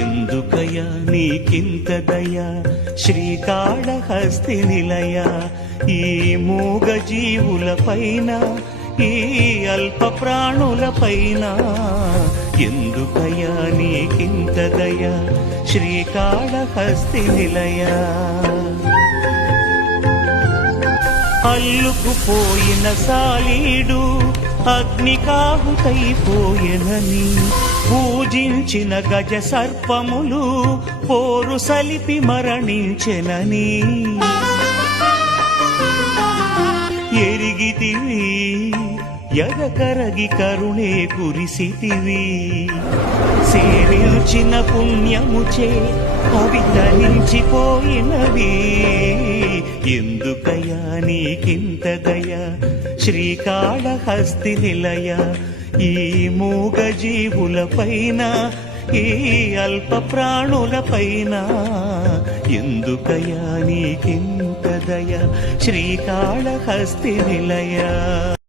ఎందుకయ్యా నీకింత దయా శ్రీకాళహస్తి నిలయ, ఈ మూగ జీవుల పైన, ఈ అల్ప ప్రాణుల పైన. ఎందుకయ్యా నీకింత దయా శ్రీకాళహస్తి నిలయ. అల్లుకుపోయిన సాలీడు అగ్నికాహుతైపోయెనని, పూజించిన గజ సర్పములు పోరు సలిపి మరణించెనని ఎరిగితివి, ఎదకరగి కరుణే కురిసితివి. సేవించిన పుణ్యముచే అవి తరించిపోయినవి. ఎందుకయ్యా నీకింత దయా శ్రీకాళహస్తి నిలయ, ఈ మూగ జీవుల పైన, ఈ అల్ప ప్రాణుల పైన. ఎందుకయ్యా నీకింత దయా శ్రీకాళహస్తి నిలయ.